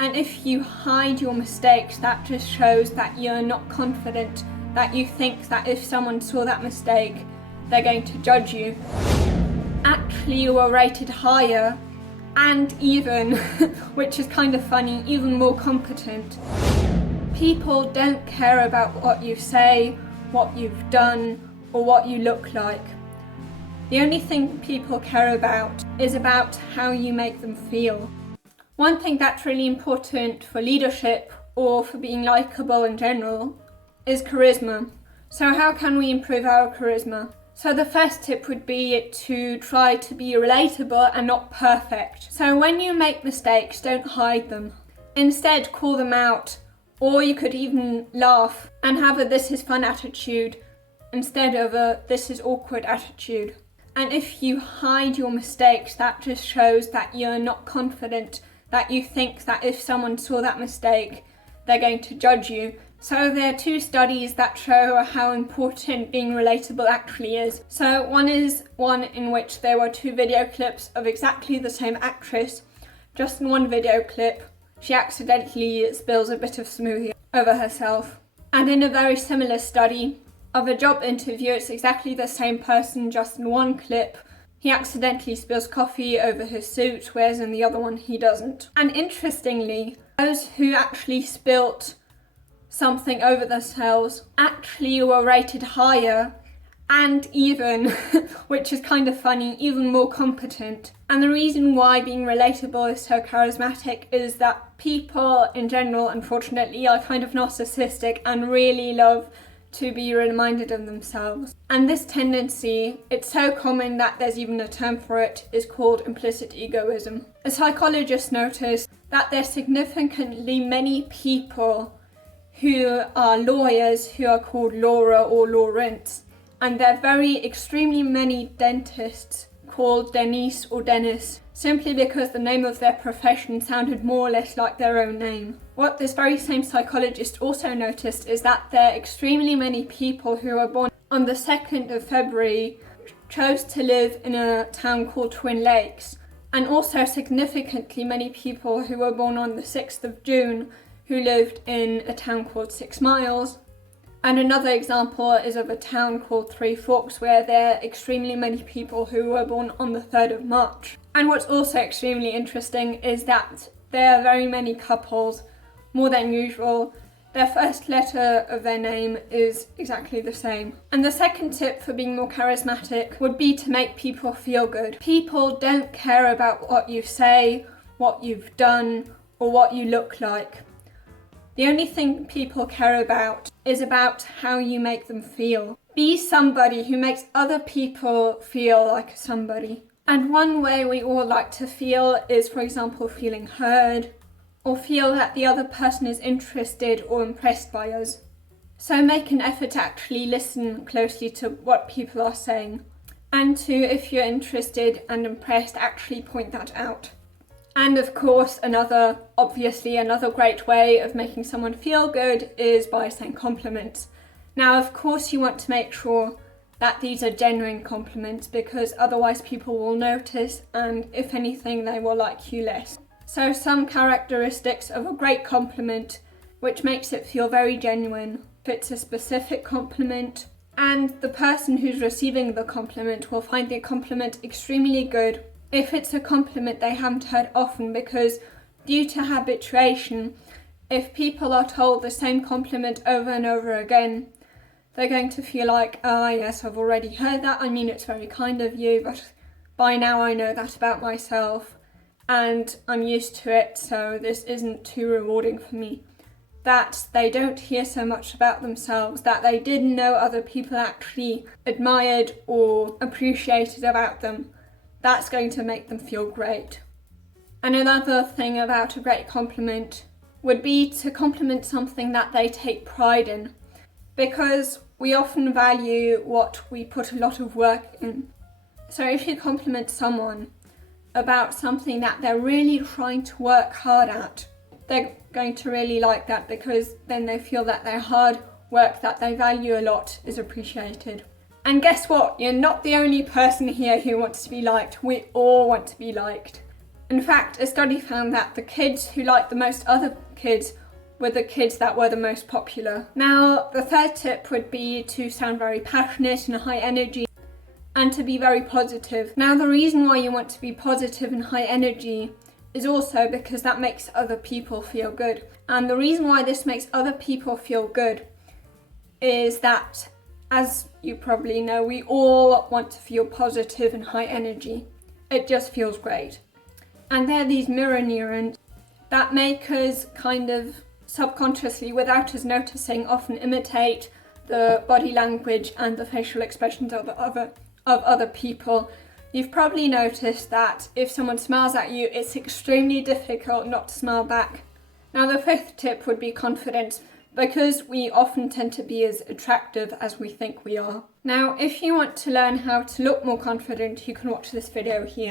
And if you hide your mistakes, that just shows that you're not confident, that you think that if someone saw that mistake, they're going to judge you. Actually, you are rated higher and even, which is kind of funny, even more competent. People don't care about what you say, what you've done, or what you look like. The only thing people care about is about how you make them feel. One thing that's really important for leadership or for being likable in general is charisma. So how can we improve our charisma? So the first tip would be to try to be relatable and not perfect. So when you make mistakes, don't hide them. Instead, call them out, or you could even laugh and have a "this is fun" attitude instead of a "this is awkward" attitude. And if you hide your mistakes, that just shows that you're not confident, that you think that if someone saw that mistake, they're going to judge you. So there are two studies that show how important being relatable actually is. So one is one in which there were two video clips of exactly the same actress. Just in one video clip, she accidentally spills a bit of smoothie over herself. And in a very similar study of a job interview, it's exactly the same person, just in one clip, he accidentally spills coffee over his suit, whereas in the other one he doesn't. And interestingly, those who actually spilt something over themselves actually were rated higher and even, which is kind of funny, even more competent. And the reason why being relatable is so charismatic is that people in general, unfortunately, are kind of narcissistic and really love to be reminded of themselves. And this tendency, it's so common that there's even a term for it, is called implicit egoism. A psychologist noticed that there's significantly many people who are lawyers who are called Laura or Lawrence, and there are very extremely many dentists called Denise or Dennis, simply because the name of their profession sounded more or less like their own name. What this very same psychologist also noticed is that there are extremely many people who were born on the 2nd of February chose to live in a town called Twin Lakes, and also significantly many people who were born on the 6th of June who lived in a town called 6 Miles. And another example is of a town called Three Forks, where there are extremely many people who were born on the 3rd of March. And what's also extremely interesting is that there are very many couples, more than usual. Their first letter of their name is exactly the same. And the second tip for being more charismatic would be to make people feel good. People don't care about what you say, what you've done, or what you look like. The only thing people care about is about how you make them feel. Be somebody who makes other people feel like somebody. And one way we all like to feel is, for example, feeling heard, or feel that the other person is interested or impressed by us. So make an effort to actually listen closely to what people are saying, and to, if you're interested and impressed, actually point that out. And of course, another great way of making someone feel good is by saying compliments. Now, of course, you want to make sure that these are genuine compliments, because otherwise people will notice, and if anything, they will like you less. So some characteristics of a great compliment, which makes it feel very genuine. If it's a specific compliment, and the person who's receiving the compliment will find the compliment extremely good. If it's a compliment they haven't heard often, because due to habituation, if people are told the same compliment over and over again, they're going to feel like, yes, I've already heard that. I mean, it's very kind of you, but by now I know that about myself and I'm used to it, so this isn't too rewarding for me. That they don't hear so much about themselves, that they didn't know other people actually admired or appreciated about them. That's going to make them feel great. And another thing about a great compliment would be to compliment something that they take pride in, because we often value what we put a lot of work in. So if you compliment someone about something that they're really trying to work hard at, they're going to really like that, because then they feel that their hard work that they value a lot is appreciated. And guess what? You're not the only person here who wants to be liked. We all want to be liked. In fact, a study found that the kids who liked the most other kids were the kids that were the most popular. Now, the third tip would be to sound very passionate and high energy and to be very positive. Now, the reason why you want to be positive and high energy is also because that makes other people feel good. And the reason why this makes other people feel good is that, as you probably know, we all want to feel positive and high energy. It just feels great. And they're these mirror neurons that make us kind of subconsciously, without us noticing, often imitate the body language and the facial expressions of other people. You've probably noticed that if someone smiles at you, it's extremely difficult not to smile back. Now, the fifth tip would be confidence, because we often tend to be as attractive as we think we are. Now, if you want to learn how to look more confident, you can watch this video here.